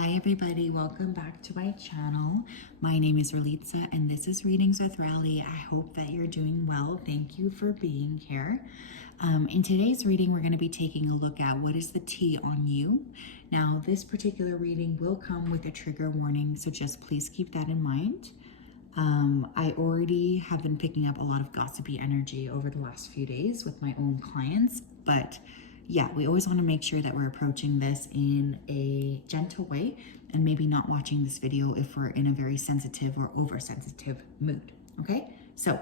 Hi everybody, welcome back to my channel. My name is Ralitza and this is Readings with Rally. I hope that you're doing well. Thank you for being here. In today's reading, we're going to be taking a look at what is the tea on you. Now, this particular reading will come with a trigger warning, so just please keep that in mind. I already have been picking up a lot of gossipy energy over the last few days with my own clients, but yeah, we always want to make sure that we're approaching this in a gentle way and maybe not watching this video if we're in a very sensitive or oversensitive mood, okay? So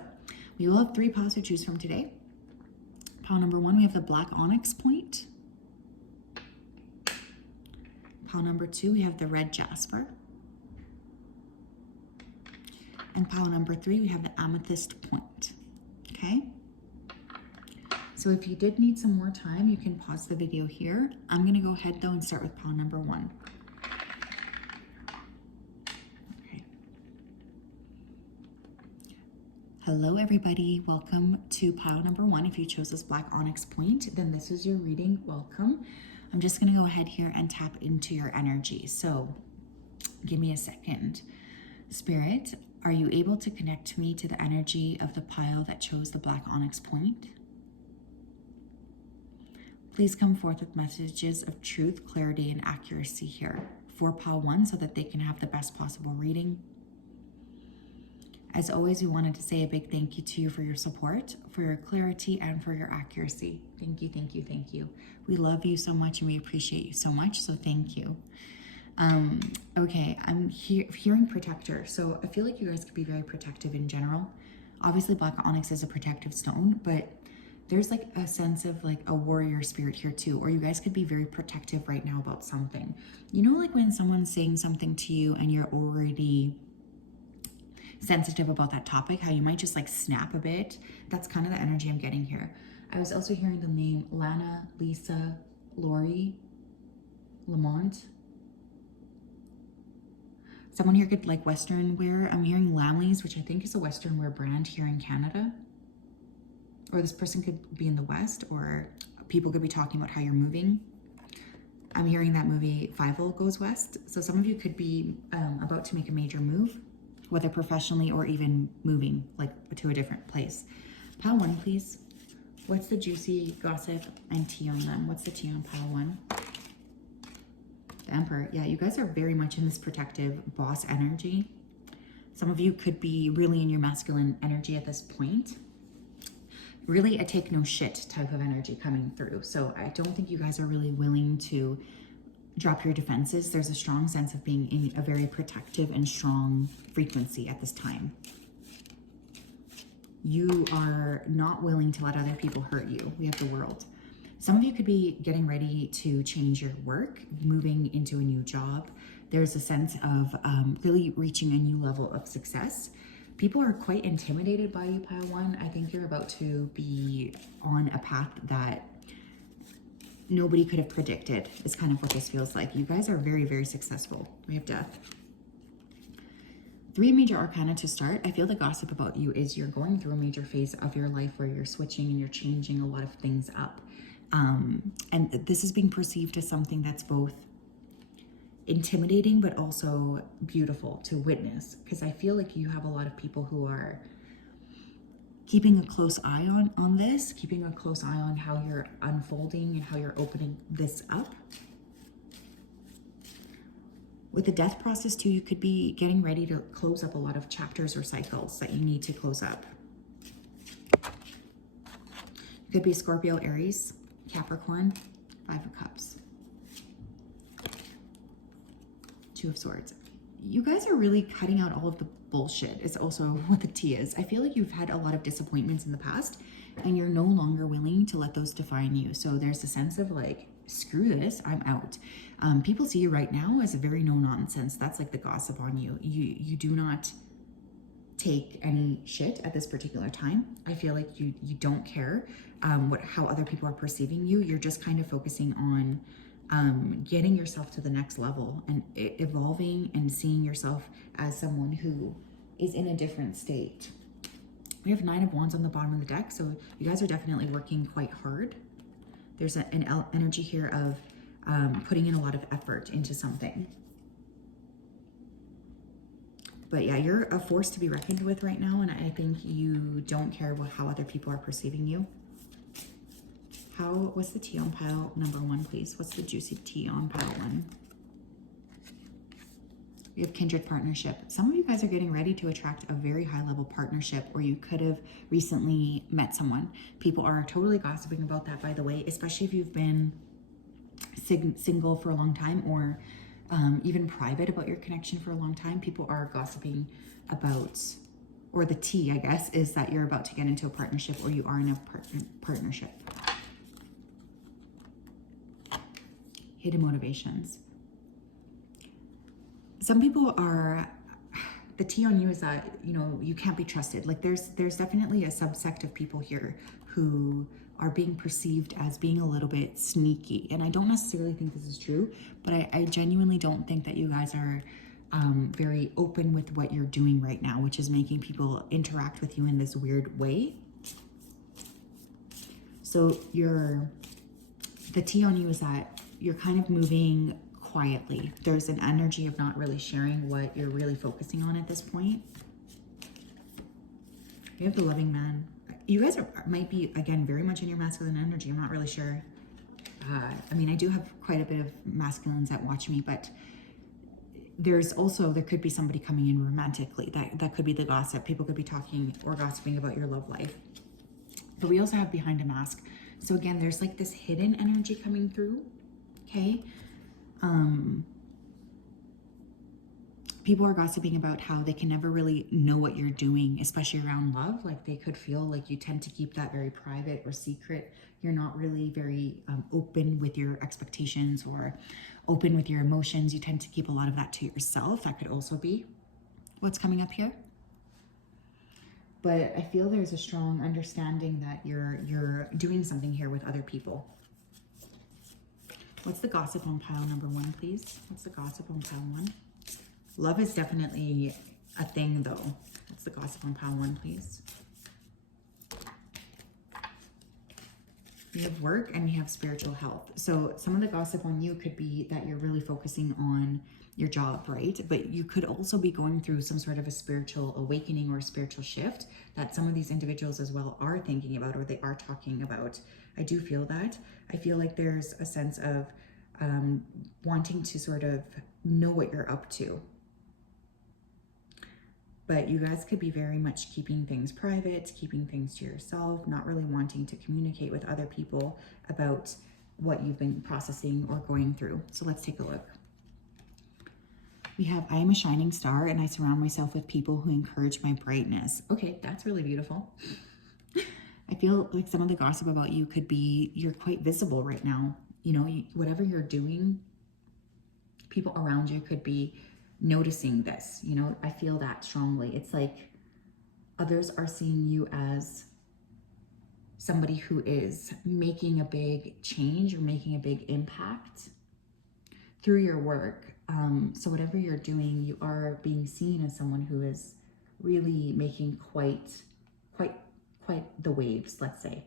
we will have 3 piles to choose from today. Pile number 1, we have the black onyx point. Pile number 2, we have the red jasper. And pile number 3, we have the amethyst point, okay? So if you did need some more time, you can pause the video here. I'm gonna go ahead though and start with pile number 1. Okay. Hello everybody, welcome to pile number 1. If you chose this black onyx point, then this is your reading, welcome. I'm just gonna go ahead here and tap into your energy. So give me a second. Spirit, are you able to connect me to the energy of the pile that chose the black onyx point? Please come forth with messages of truth, clarity, and accuracy here for pile 1 so that they can have the best possible reading. As always, we wanted to say a big thank you to you for your support, for your clarity, and for your accuracy. Thank you, thank you, thank you. We love you so much and we appreciate you so much, so thank you. Okay, I'm hearing protector. So I feel like you guys could be very protective in general. Obviously, black onyx is a protective stone, but there's like a sense of like a warrior spirit here too, or you guys could be very protective right now about something. You know, like when someone's saying something to you and you're already sensitive about that topic, how you might just like snap a bit. That's kind of the energy I'm getting here. I was also hearing the name Lana, Lisa, Lori, Lamont. Someone here could like Western wear. I'm hearing Lamleys, which I think is a Western wear brand here in Canada. Or this person could be in the West, or people could be talking about how you're moving. I'm hearing that movie Fievel Goes West. So some of you could be about to make a major move, whether professionally or even moving like to a different place. Pile 1, please. What's the juicy gossip and tea on them? What's the tea on pile 1? The Emperor. Yeah, you guys are very much in this protective boss energy. Some of you could be really in your masculine energy at this point. Really a take no shit type of energy coming through. So I don't think you guys are really willing to drop your defenses. There's a strong sense of being in a very protective and strong frequency at this time. You are not willing to let other people hurt you. We have the World. Some of you could be getting ready to change your work, moving into a new job. There's a sense of really reaching a new level of success. People are quite intimidated by you, pile 1. I think you're about to be on a path that nobody could have predicted, is kind of what this feels like. You guys are very, very successful. We have Death. 3 major arcana to start. I feel the gossip about you is you're going through a major phase of your life where you're switching and you're changing a lot of things up. And this is being perceived as something that's both intimidating but also beautiful to witness, because I feel like you have a lot of people who are keeping a close eye on this, keeping a close eye on how you're unfolding and how you're opening this up. With the death process too, you could be getting ready to close up a lot of chapters or cycles that you need to close up. It could be Scorpio, Aries, Capricorn, 5 of Cups. 2 of Swords. You guys are really cutting out all of the bullshit is also what the tea is. I feel like you've had a lot of disappointments in the past and you're no longer willing to let those define you. So there's a sense of like, screw this, I'm out. People see you right now as a very no nonsense. That's like the gossip on you. You do not take any shit at this particular time. I feel like you don't care how other people are perceiving you. You're just kind of focusing on getting yourself to the next level and evolving and seeing yourself as someone who is in a different state. We have 9 of Wands on the bottom of the deck, so you guys are definitely working quite hard. There's an energy here of putting in a lot of effort into something. But yeah, you're a force to be reckoned with right now, and I think you don't care how other people are perceiving you. What's the tea on pile number 1, please? What's the juicy tea on pile 1? We have kindred partnership. Some of you guys are getting ready to attract a very high level partnership, or you could have recently met someone. People are totally gossiping about that, by the way, especially if you've been single for a long time, or even private about your connection for a long time. People are gossiping about, or the tea, I guess, is that you're about to get into a partnership, or you are in a partnership. Hidden motivations. Some people are, the tea on you is that, you know, you can't be trusted. Like there's definitely a subsect of people here who are being perceived as being a little bit sneaky. And I don't necessarily think this is true, but I genuinely don't think that you guys are very open with what you're doing right now, which is making people interact with you in this weird way. So the tea on you is that you're kind of moving quietly. There's an energy of not really sharing what you're really focusing on at this point. You have the loving man. You guys might be, again, very much in your masculine energy. I'm not really sure. I mean, I do have quite a bit of masculines that watch me, but there could be somebody coming in romantically. That could be the gossip. People could be talking or gossiping about your love life. But we also have behind a mask. So again, there's like this hidden energy coming through, okay? People are gossiping about how they can never really know what you're doing, especially around love. Like they could feel like you tend to keep that very private or secret. You're not really very open with your expectations or open with your emotions. You tend to keep a lot of that to yourself. That could also be what's coming up here. But I feel there's a strong understanding that you're doing something here with other people. What's the gossip on pile number 1, please? What's the gossip on pile 1? Love is definitely a thing, though. What's the gossip on pile 1, please? We have work and we have spiritual health. So some of the gossip on you could be that you're really focusing on your job, right? But you could also be going through some sort of a spiritual awakening or a spiritual shift that some of these individuals as well are thinking about, or they are talking about. I do feel that. I feel like there's a sense of wanting to sort of know what you're up to. But you guys could be very much keeping things private, keeping things to yourself, not really wanting to communicate with other people about what you've been processing or going through. So let's take a look. We have, I am a shining star and I surround myself with people who encourage my brightness. Okay, that's really beautiful. I feel like some of the gossip about you could be, you're quite visible right now. You know, whatever you're doing, people around you could be noticing this. You know, I feel that strongly. It's like others are seeing you as somebody who is making a big change or making a big impact through your work. So whatever you're doing, you are being seen as someone who is really making quite the waves, let's say.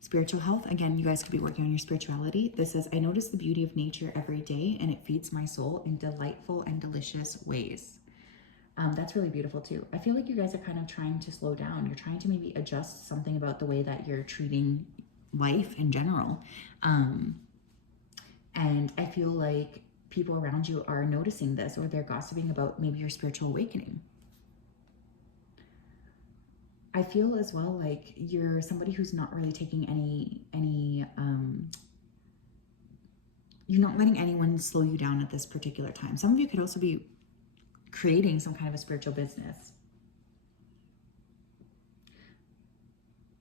Spiritual health, again, you guys could be working on your spirituality. This says, I notice the beauty of nature every day and it feeds my soul in delightful and delicious ways. That's really beautiful too. I feel like you guys are kind of trying to slow down. You're trying to maybe adjust something about the way that you're treating life in general. And I feel like people around you are noticing this, or they're gossiping about maybe your spiritual awakening. I feel as well like you're somebody who's not really taking you're not letting anyone slow you down at this particular time. Some of you could also be creating some kind of a spiritual business.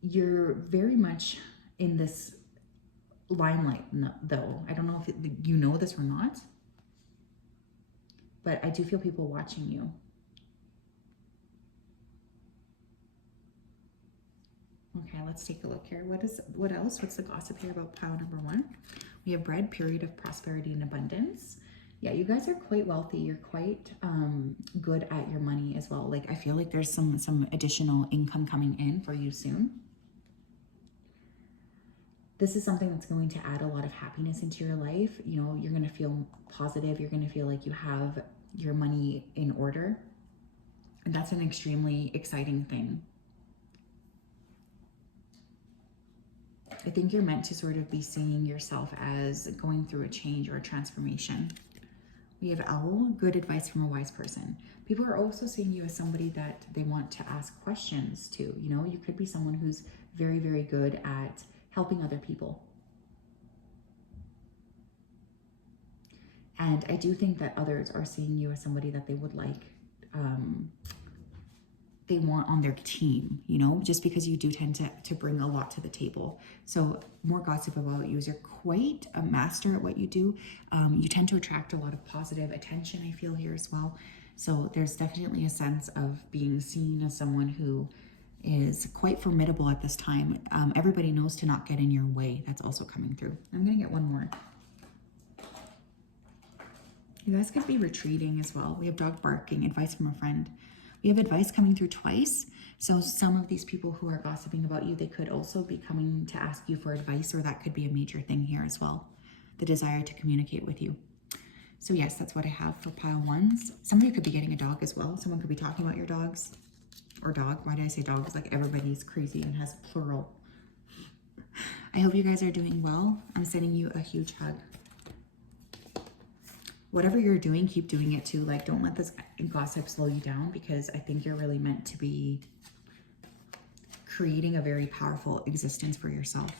You're very much in this limelight though. I don't know if you know this or not, but I do feel people watching you. Okay, let's take a look here. What else? What's the gossip here about pile number 1? We have bread, period of prosperity and abundance. Yeah, you guys are quite wealthy. You're quite good at your money as well. Like I feel like there's some additional income coming in for you soon. This is something that's going to add a lot of happiness into your life. You know, you're going to feel positive. You're going to feel like you have your money in order. And that's an extremely exciting thing. I think you're meant to sort of be seeing yourself as going through a change or a transformation. We have Owl, good advice from a wise person. People are also seeing you as somebody that they want to ask questions to. You know, you could be someone who's very, very good at helping other people. And I do think that others are seeing you as somebody that they would like, they want on their team, you know, just because you do tend to bring a lot to the table. So more gossip about you is you're quite a master at what you do. You tend to attract a lot of positive attention, I feel here as well. So there's definitely a sense of being seen as someone who is quite formidable at this time. Everybody knows to not get in your way. That's also coming through. I'm gonna get one more. You guys could be retreating as well. We have dog barking, advice from a friend. We have advice coming through twice. So some of these people who are gossiping about you, they could also be coming to ask you for advice, or that could be a major thing here as well. The desire to communicate with you. So yes, that's what I have for pile ones. Some of you could be getting a dog as well. Someone could be talking about your dogs or dog. Why did I say dogs? Like everybody's crazy and has plural. I hope you guys are doing well. I'm sending you a huge hug. Whatever you're doing, keep doing it too. Like, don't let this gossip slow you down, because I think you're really meant to be creating a very powerful existence for yourself.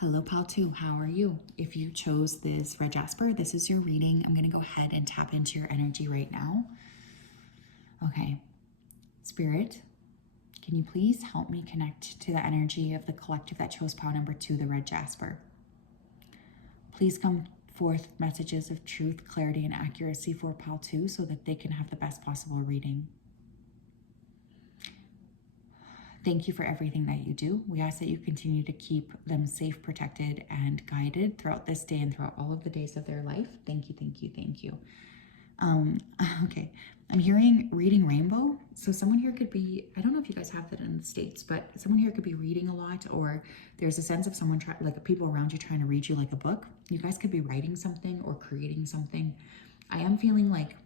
Hello, pal 2. How are you? If you chose this red jasper, this is your reading. I'm going to go ahead and tap into your energy right now. Okay. Spirit, can you please help me connect to the energy of the collective that chose pile number 2, the red jasper? Please come forth messages of truth, clarity, and accuracy for pile 2 so that they can have the best possible reading. Thank you for everything that you do. We ask that you continue to keep them safe, protected, and guided throughout this day and throughout all of the days of their life. Thank you, thank you, thank you. Okay, I'm hearing reading rainbow. So someone here could be, I don't know if you guys have that in the States, but someone here could be reading a lot, or there's a sense of someone like people around you trying to read you like a book. You guys could be writing something or creating something. I am feeling like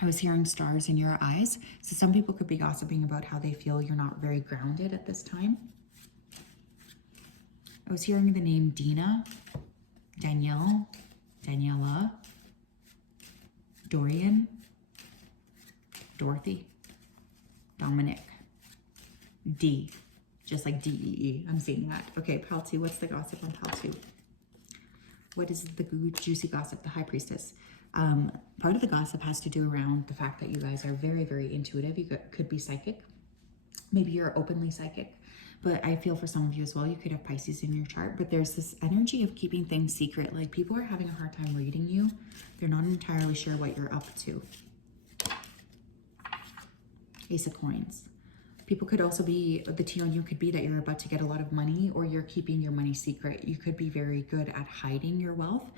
I was hearing stars in your eyes. So some people could be gossiping about how they feel you're not very grounded at this time. I was hearing the name Dina, Danielle, Daniela, Dorian, Dorothy, Dominic, D, just like D-E-E. I'm seeing that. Okay, pile 2, what's the gossip on pile 2? What is the juicy gossip? The High Priestess. Part of the gossip has to do around the fact that you guys are very, very intuitive. You could be psychic. Maybe you're openly psychic. But I feel for some of you as well, you could have Pisces in your chart, but there's this energy of keeping things secret. Like people are having a hard time reading you. They're not entirely sure what you're up to. Ace of Coins. People could also be, the tea on you could be that you're about to get a lot of money, or you're keeping your money secret. You could be very good at hiding your wealth.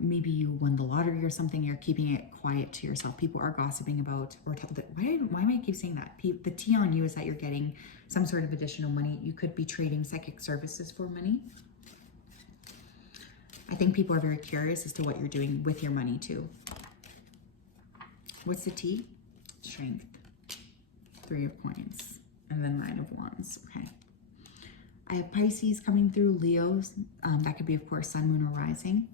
Maybe you won the lottery or something, you're keeping it quiet to yourself. People are gossiping about, or why am I keep saying that? The tea on you is that you're getting some sort of additional money. You could be trading psychic services for money. I think people are very curious as to what you're doing with your money too. What's the tea? Strength. 3 of Coins. And then 9 of Wands. Okay. I have Pisces coming through, Leos. That could be, of course, Sun, Moon, or Rising.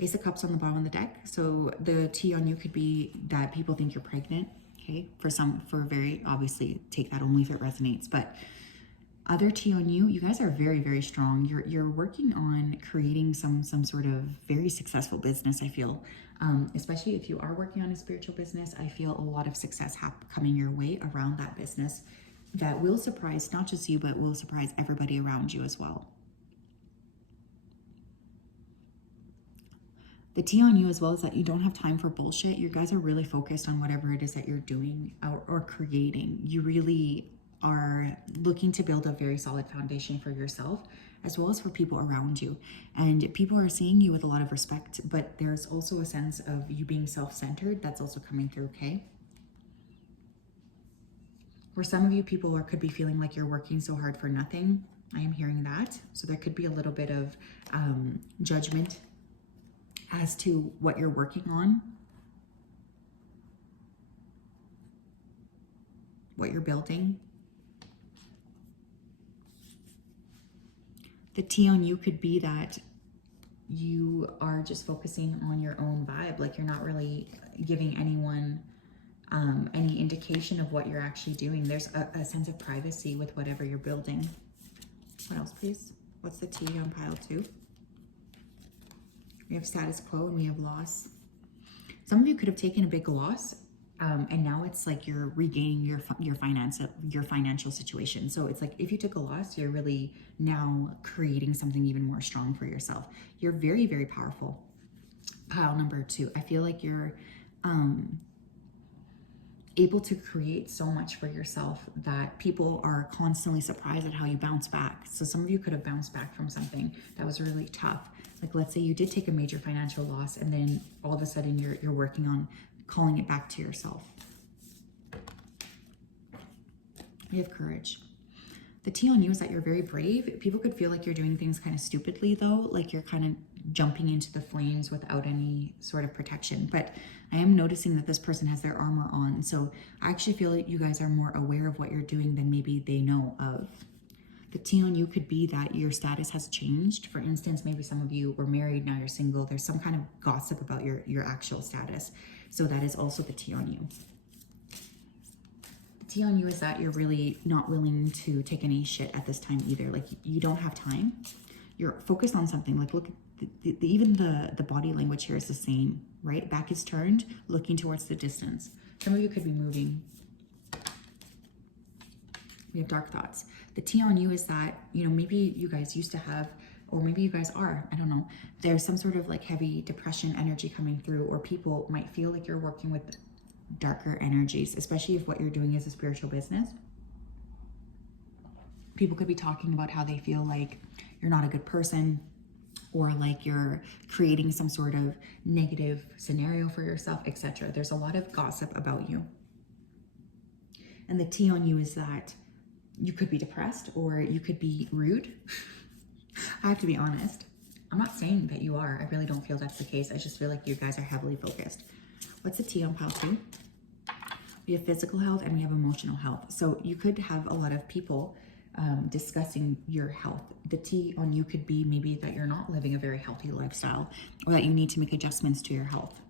Ace of Cups on the bottom of the deck. So the tea on you could be that people think you're pregnant. Okay. For very, obviously, take that only if it resonates. But other tea on you, you guys are very, very strong. You're working on creating some sort of very successful business, I feel. Especially if you are working on a spiritual business, I feel a lot of success coming your way around that business that will surprise not just you, but will surprise everybody around you as well. The tea on you as well is that you don't have time for bullshit. You guys are really focused on whatever it is that you're doing or creating. You really are looking to build a very solid foundation for yourself as well as for people around you. And people are seeing you with a lot of respect, but there's also a sense of you being self-centered that's also coming through, okay? For some of you, people could be feeling like you're working so hard for nothing. I am hearing that. So there could be a little bit of judgment as to what you're working on, what you're building. The T on you could be that you are just focusing on your own vibe. Like you're not really giving anyone any indication of what you're actually doing. There's a sense of privacy with whatever you're building. What else, please? What's the T on pile 2? We have status quo and we have loss. Some of you could have taken a big loss, and now it's like you're regaining your financial situation. So it's like if you took a loss, you're really now creating something even more strong for yourself. You're very, very powerful. Pile number 2. I feel like you're able to create so much for yourself that people are constantly surprised at how you bounce back. So some of you could have bounced back from something that was really tough. Like let's say you did take a major financial loss and then all of a sudden you're working on calling it back to yourself. We have courage. The T on you is that you're very brave. People could feel like you're doing things kind of stupidly though, like you're kind of jumping into the flames without any sort of protection. But I am noticing that this person has their armor on. So I actually feel like you guys are more aware of what you're doing than maybe they know of. The T on you could be that your status has changed. For instance, maybe some of you were married, now you're single. There's some kind of gossip about your actual status. So that is also the T on you. The T on you is that you're really not willing to take any shit at this time either. Like you don't have time. You're focused on something. Like look, even the body language here is the same, right? Back is turned, looking towards the distance. Some of you could be moving. We have dark thoughts. The T on you is that, you know, maybe you guys used to have, or maybe you guys are, I don't know. There's some sort of like heavy depression energy coming through, or people might feel like you're working with darker energies, especially if what you're doing is a spiritual business. People could be talking about how they feel like you're not a good person, or like you're creating some sort of negative scenario for yourself, etc. There's a lot of gossip about you. And the T on you is that you could be depressed or you could be rude. I have to be honest. I'm not saying that you are. I really don't feel that's the case. I just feel like you guys are heavily focused. What's the T on pile 2? We have physical health and we have emotional health. So you could have a lot of people discussing your health. The T on you could be maybe that you're not living a very healthy lifestyle, or that you need to make adjustments to your health.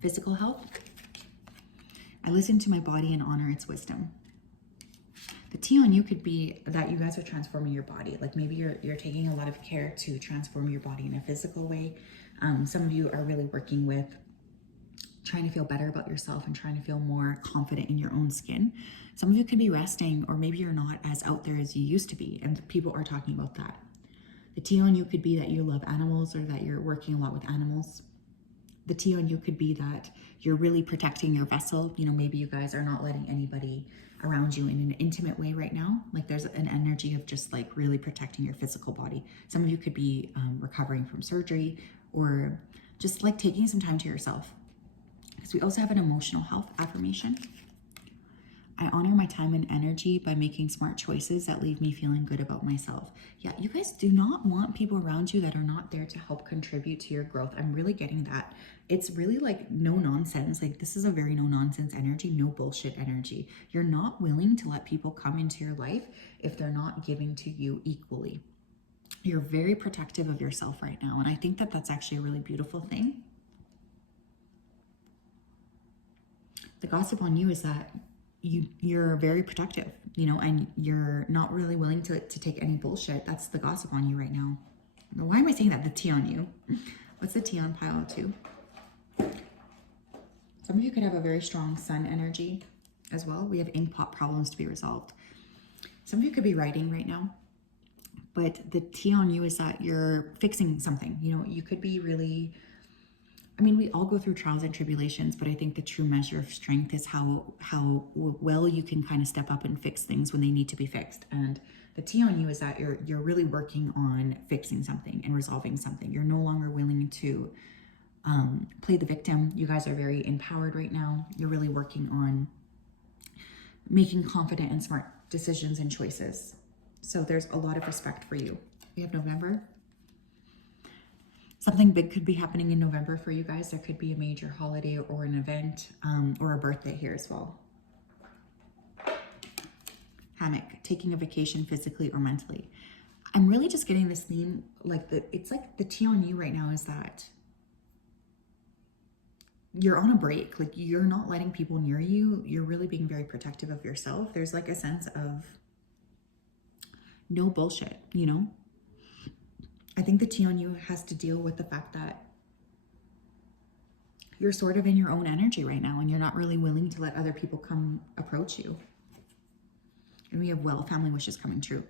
Physical health. I listen to my body and honor its wisdom. The T on you could be that you guys are transforming your body. Like maybe you're taking a lot of care to transform your body in a physical way. Some of you are really working with trying to feel better about yourself and trying to feel more confident in your own skin. Some of you could be resting, or maybe you're not as out there as you used to be, and people are talking about that. The T on you could be that you love animals, or that you're working a lot with animals. The T on you could be that you're really protecting your vessel. You know, maybe you guys are not letting anybody around you in an intimate way right now. Like there's an energy of just like really protecting your physical body. Some of you could be recovering from surgery, or just like taking some time to yourself. Because we also have an emotional health affirmation. I honor my time and energy by making smart choices that leave me feeling good about myself. Yeah, you guys do not want people around you that are not there to help contribute to your growth. I'm really getting that. It's really like no nonsense. Like this is a very no nonsense energy, no bullshit energy. You're not willing to let people come into your life if they're not giving to you equally. You're very protective of yourself right now. And I think that that's actually a really beautiful thing. The gossip on you is that you're very protective, you know, and you're not really willing to take any bullshit. That's the gossip on you right now. Why am I saying that? The T on you. What's the T on pile 2? Some of you could have a very strong sun energy as well. We have ink pot problems to be resolved. Some of you could be writing right now, but the T on you is that you're fixing something. You know, you could be really, I mean, we all go through trials and tribulations, but I think the true measure of strength is how well you can kind of step up and fix things when they need to be fixed. And the T on you is that you're really working on fixing something and resolving something. You're no longer willing to play the victim. You guys are very empowered right now. You're really working on making confident and smart decisions and choices. So there's a lot of respect for you. We have November. Something big could be happening in November for you guys. There could be a major holiday or an event or a birthday here as well. Hammock, taking a vacation physically or mentally. I'm really just getting this theme, like it's like the tea on you right now is that you're on a break. Like you're not letting people near you. You're really being very protective of yourself. There's like a sense of no bullshit, you know? I think the tea on you has to deal with the fact that you're sort of in your own energy right now and you're not really willing to let other people come approach you. And we have well, family wishes coming true.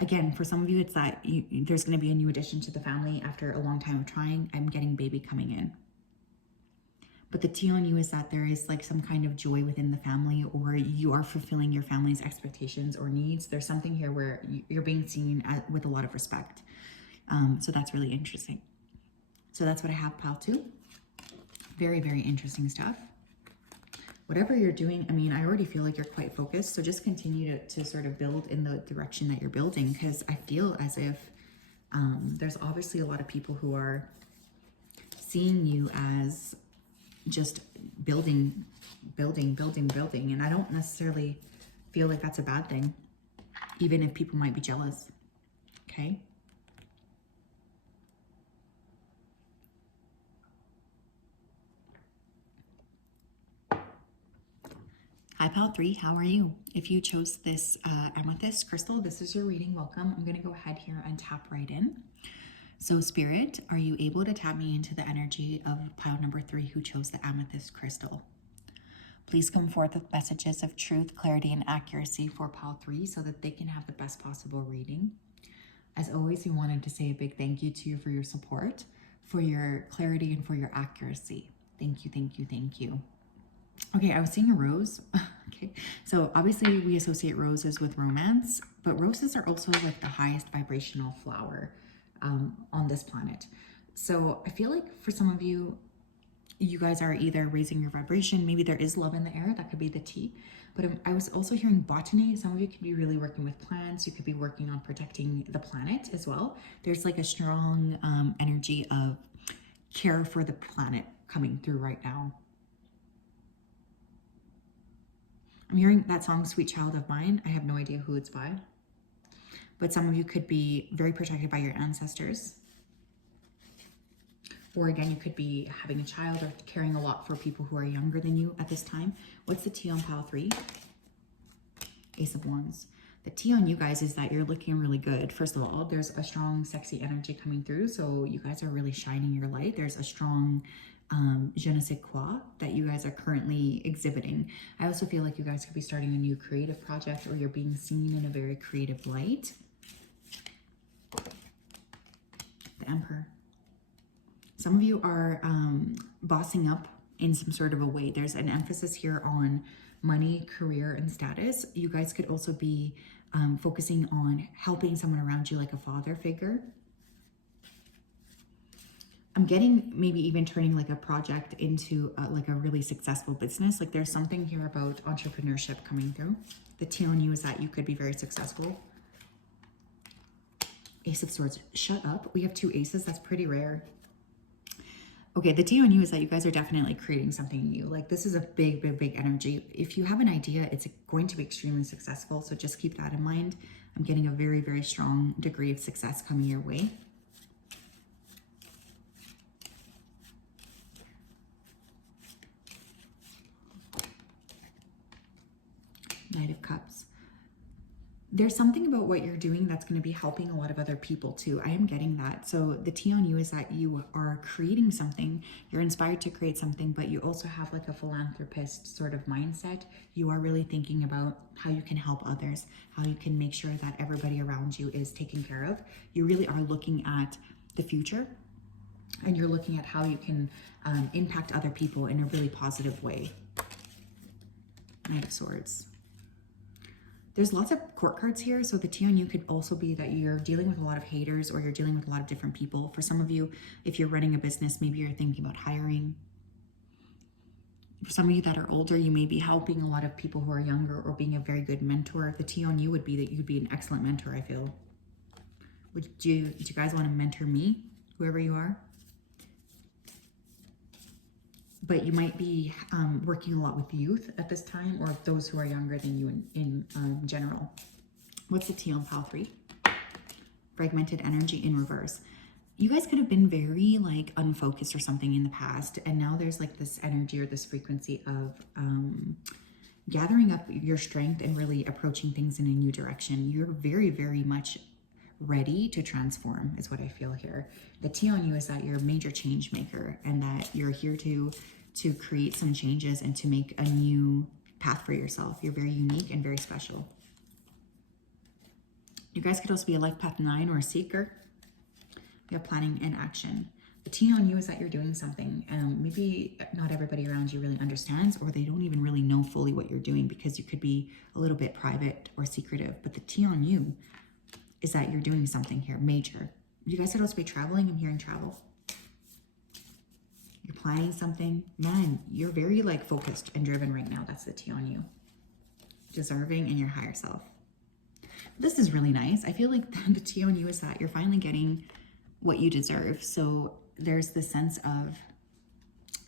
Again, for some of you, it's that there's going to be a new addition to the family after a long time of trying. I'm getting baby coming in. But the tea on you is that there is like some kind of joy within the family, or you are fulfilling your family's expectations or needs. There's something here where you're being seen with a lot of respect. So that's really interesting. So that's what I have, pile 2. Very, very interesting stuff. Whatever you're doing, I mean, I already feel like you're quite focused. So just continue to sort of build in the direction that you're building, because I feel as if there's obviously a lot of people who are seeing you as just building. And I don't necessarily feel like that's a bad thing, even if people might be jealous. Okay. Hi, pile 3, how are you? If you chose this amethyst crystal, this is your reading. Welcome. I'm going to go ahead here and tap right in. So Spirit, are you able to tap me into the energy of pile number 3 who chose the amethyst crystal? Please come forth with messages of truth, clarity, and accuracy for pile 3 so that they can have the best possible reading. As always, we wanted to say a big thank you to you for your support, for your clarity, and for your accuracy. Thank you, thank you, thank you. Okay, I was seeing a rose. Okay, so obviously we associate roses with romance, but roses are also like the highest vibrational flower on this planet. So I feel like for some of you, you guys are either raising your vibration, maybe there is love in the air, that could be the tea. But I was also hearing botany. Some of you could be really working with plants. You could be working on protecting the planet as well. There's like a strong energy of care for the planet coming through right now. I'm hearing that song, Sweet Child of Mine. I have no idea who it's by. But some of you could be very protected by your ancestors. Or again, you could be having a child or caring a lot for people who are younger than you at this time. What's the tea on pile 3? Ace of Wands. The tea on you guys is that you're looking really good. First of all, there's a strong, sexy energy coming through. So you guys are really shining your light. There's a strong je ne sais quoi that you guys are currently exhibiting. I also feel like you guys could be starting a new creative project, or you're being seen in a very creative light. The Emperor. Some of you are bossing up in some sort of a way. There's an emphasis here on money, career, and status. You guys could also be focusing on helping someone around you, like a father figure. I'm getting maybe even turning like a project into like a really successful business. Like there's something here about entrepreneurship coming through. The tea on you is that you could be very successful. Ace of Swords. Shut up. We have 2 aces. That's pretty rare. Okay, the tea on you is that you guys are definitely creating something new. Like this is a big, big, big energy. If you have an idea, it's going to be extremely successful. So just keep that in mind. I'm getting a very, very strong degree of success coming your way. Knight of Cups. There's something about what you're doing that's going to be helping a lot of other people too. I am getting that. So the tea on you is that you are creating something. You're inspired to create something, but you also have like a philanthropist sort of mindset. You are really thinking about how you can help others, how you can make sure that everybody around you is taken care of. You really are looking at the future, and you're looking at how you can impact other people in a really positive way. Knight of Swords. There's lots of court cards here. So the tea on you could also be that you're dealing with a lot of haters, or you're dealing with a lot of different people. For some of you, if you're running a business, maybe you're thinking about hiring. For some of you that are older, you may be helping a lot of people who are younger or being a very good mentor. The T on you would be that you'd be an excellent mentor, I feel. Do you guys want to mentor me, whoever you are? But you might be working a lot with youth at this time, or those who are younger than you in general. What's the T on pile 3? Fragmented energy in reverse. You guys could have been very like unfocused or something in the past, and now there's like this energy or this frequency of gathering up your strength and really approaching things in a new direction. You're very, very much ready to transform is what I feel here. The T on you is that you're a major change maker, and that you're here to create some changes and to make a new path for yourself. You're very unique and very special. You guys could also be a life path 9 or a seeker. You have planning and action. The T on you is that you're doing something. Maybe not everybody around you really understands, or they don't even really know fully what you're doing, because you could be a little bit private or secretive. But the T on you is that you're doing something here, major. You guys could also be traveling. I'm hearing travel. You're planning something. Man, you're very like focused and driven right now. That's the T on you. Deserving and your higher self. This is really nice. I feel like the T on you is that you're finally getting what you deserve. So there's this sense of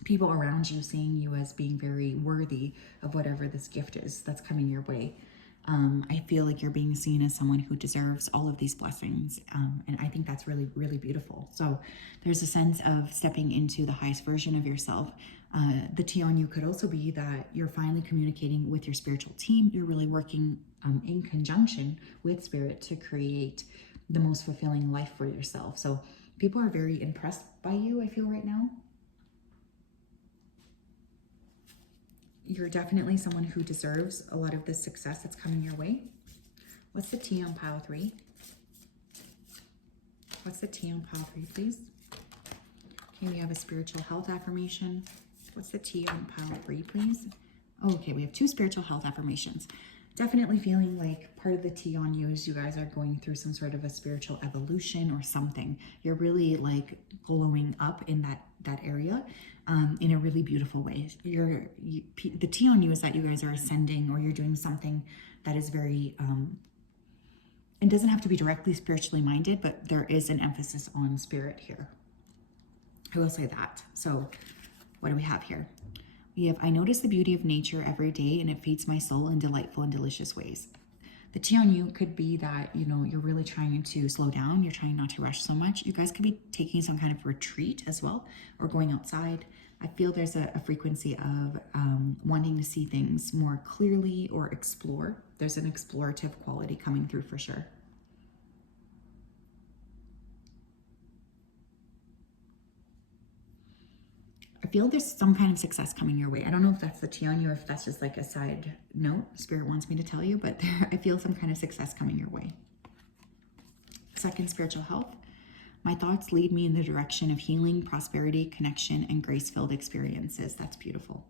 people around you seeing you as being very worthy of whatever this gift is that's coming your way. I feel like you're being seen as someone who deserves all of these blessings. And I think that's really, really beautiful. So there's a sense of stepping into the highest version of yourself. The T on you could also be that you're finally communicating with your spiritual team. You're really working in conjunction with spirit to create the most fulfilling life for yourself. So people are very impressed by you, I feel right now. You're definitely someone who deserves a lot of the success that's coming your way. What's the T on pile 3? What's the T on pile 3, please? Okay, we have a spiritual health affirmation. What's the T on pile 3, please? Oh, okay, we have 2 spiritual health affirmations. Definitely feeling like part of the T on you is you guys are going through some sort of a spiritual evolution or something. You're really like glowing up in that area in a really beautiful way. The T on you is that you guys are ascending, or you're doing something that is very, it doesn't have to be directly spiritually minded, but there is an emphasis on spirit here. I will say that. So what do we have here? We have, I notice the beauty of nature every day, and it feeds my soul in delightful and delicious ways. The T on you could be that, you know, you're really trying to slow down. You're trying not to rush so much. You guys could be taking some kind of retreat as well, or going outside. I feel there's a frequency of wanting to see things more clearly or explore. There's an explorative quality coming through for sure. I feel there's some kind of success coming your way. I don't know if that's the T on you or if that's just like a side note Spirit wants me to tell you, but I feel some kind of success coming your way. Second, spiritual health. My thoughts lead me in the direction of healing, prosperity, connection, and grace-filled experiences. That's beautiful.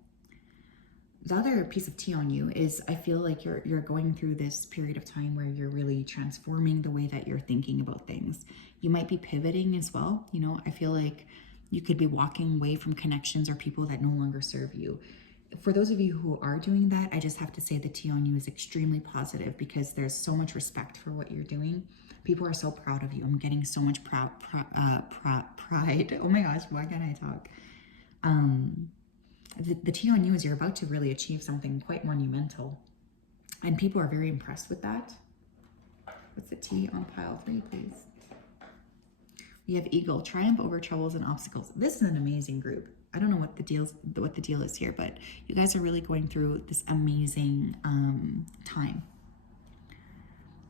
The other piece of T on you is I feel like you're going through this period of time where you're really transforming the way that you're thinking about things. You might be pivoting as well. You know, I feel like you could be walking away from connections or people that no longer serve you. For those of you who are doing that, I just have to say the T on you is extremely positive, because there's so much respect for what you're doing. People are so proud of you. I'm getting so much pride. Oh my gosh, why can't I talk? The T on you is you're about to really achieve something quite monumental, and people are very impressed with that. What's the T on pile 3, please? We have Eagle, triumph over troubles and obstacles. This is an amazing group. I don't know what the deal is here, but you guys are really going through this amazing time.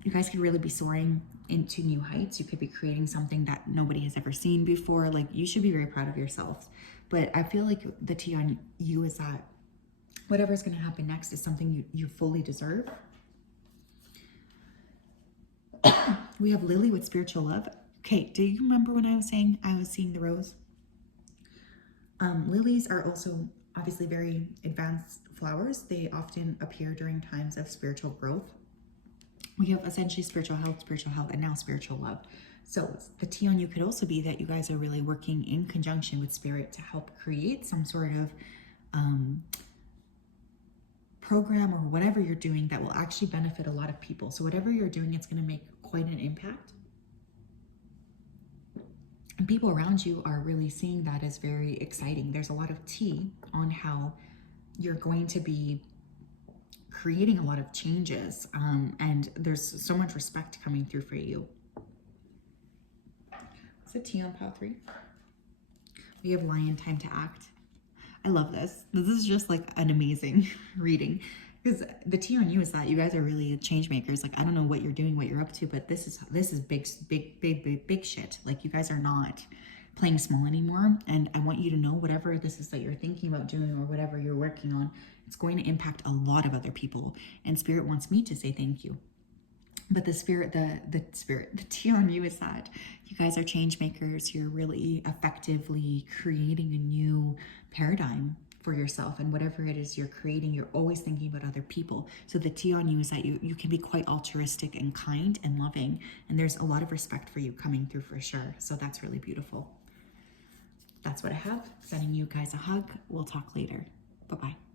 You guys could really be soaring into new heights. You could be creating something that nobody has ever seen before. Like, you should be very proud of yourselves. But I feel like the T on you is that whatever's going to happen next is something you fully deserve. We have Lily with spiritual love. Okay, do you remember when I was saying I was seeing the rose? Lilies are also obviously very advanced flowers. They often appear during times of spiritual growth. We have essentially spiritual health, and now spiritual love. So the T on you could also be that you guys are really working in conjunction with spirit to help create some sort of program or whatever you're doing that will actually benefit a lot of people. So whatever you're doing, it's going to make quite an impact. And people around you are really seeing that as very exciting. There's a lot of tea on how you're going to be creating a lot of changes, and there's so much respect coming through for you. It's a T on pile 3. We have Lion, time to act. I love this. This is just like an amazing reading, because the T on you is that you guys are really change makers. Like, I don't know what you're doing, what you're up to, but this is big shit. Like, you guys are not playing small anymore. And I want you to know whatever this is that you're thinking about doing or whatever you're working on, it's going to impact a lot of other people. And Spirit wants me to say thank you. But the T on you is that you guys are change makers. You're really effectively creating a new paradigm for yourself, and whatever it is you're creating, you're always thinking about other people. So the T on you is that you can be quite altruistic and kind and loving, and there's a lot of respect for you coming through for sure. So that's really beautiful. That's what I have. Sending you guys a hug. We'll talk later. Bye-bye.